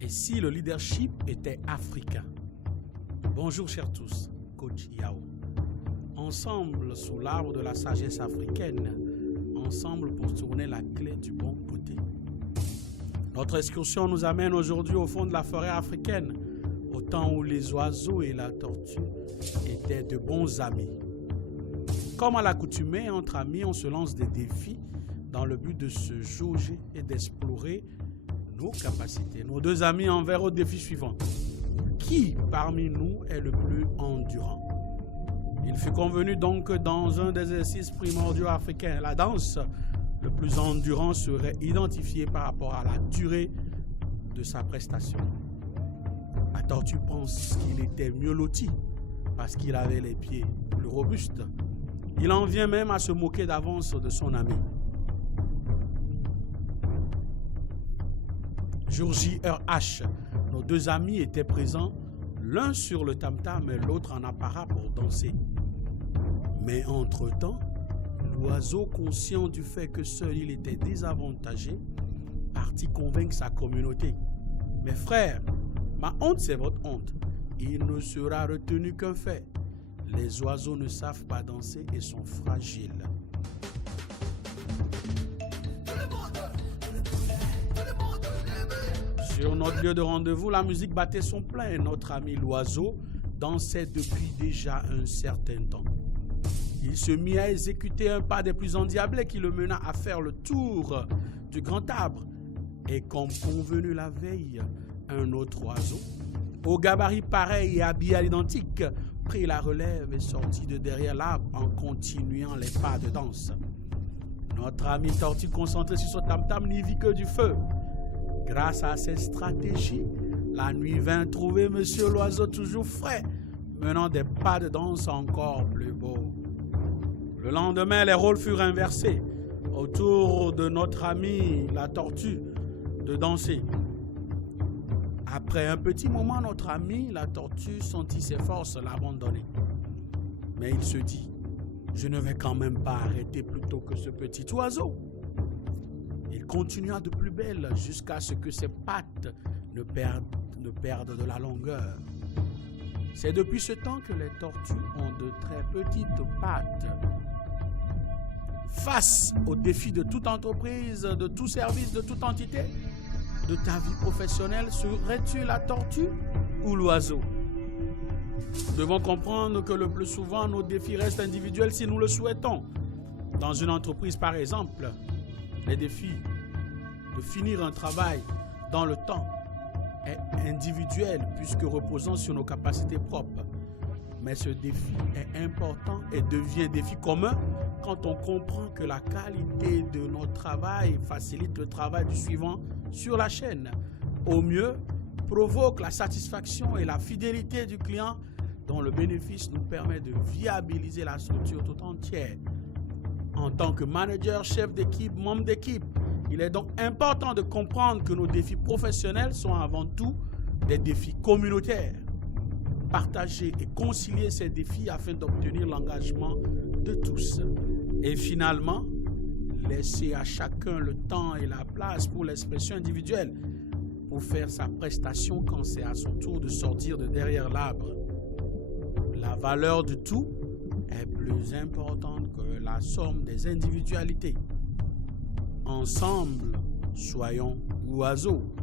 Et si le leadership était africain? Bonjour chers tous, coach Yao. Ensemble sous l'arbre de la sagesse africaine, ensemble pour tourner la clé du bon côté. Notre excursion nous amène aujourd'hui au fond de la forêt africaine, au temps où les oiseaux et la tortue étaient de bons amis. Comme à l'accoutumée, entre amis, on se lance des défis dans le but de se jauger et d'explorer nos capacités. Nos deux amis enverrent au défi suivant. Qui parmi nous est le plus endurant? Il fut convenu donc que dans un des exercices primordiaux africains, la danse, le plus endurant serait identifié par rapport à la durée de sa prestation. La tortue pense qu'il était mieux loti parce qu'il avait les pieds plus robustes. Il en vient même à se moquer d'avance de son ami. Jour J, heure H, nos deux amis étaient présents, l'un sur le tam-tam et l'autre en apparat pour danser. Mais entre-temps, l'oiseau, conscient du fait que seul il était désavantagé, partit convaincre sa communauté. « Mes frères, ma honte c'est votre honte. Il ne sera retenu qu'un fait. Les oiseaux ne savent pas danser et sont fragiles. » Sur notre lieu de rendez-vous, la musique battait son plein et notre ami l'oiseau dansait depuis déjà un certain temps. Il se mit à exécuter un pas des plus endiablés qui le mena à faire le tour du grand arbre. Et comme convenu la veille, un autre oiseau, au gabarit pareil et habillé à l'identique, prit la relève et sortit de derrière l'arbre en continuant les pas de danse. Notre ami tortue, concentré sur son tam-tam, n'y vit que du feu. Grâce à ces stratégies, la nuit vint trouver monsieur l'oiseau toujours frais, menant des pas de danse encore plus beaux. Le lendemain, les rôles furent inversés. Autour de notre ami, la tortue, de danser. Après un petit moment, notre ami, la tortue, sentit ses forces l'abandonner. Mais il se dit, je ne vais quand même pas arrêter plus tôt que ce petit oiseau. Il continua de plus belle jusqu'à ce que ses pattes ne perdent de la longueur. C'est depuis ce temps que les tortues ont de très petites pattes. Face aux défis de toute entreprise, de tout service, de toute entité, de ta vie professionnelle, serais-tu la tortue ou l'oiseau? Nous devons comprendre que le plus souvent, nos défis restent individuels si nous le souhaitons. Dans une entreprise, par exemple, les défis de finir un travail dans le temps est individuel puisque reposant sur nos capacités propres. Mais ce défi est important et devient défi commun quand on comprend que la qualité de notre travail facilite le travail du suivant sur la chaîne. Au mieux, provoque la satisfaction et la fidélité du client dont le bénéfice nous permet de viabiliser la structure tout entière. En tant que manager, chef d'équipe, membre d'équipe, il est donc important de comprendre que nos défis professionnels sont avant tout des défis communautaires. Partager et concilier ces défis afin d'obtenir l'engagement de tous. Et finalement, laisser à chacun le temps et la place pour l'expression individuelle, pour faire sa prestation quand c'est à son tour de sortir de derrière l'arbre. La valeur du tout est plus importante que la somme des individualités. Ensemble, soyons oiseaux.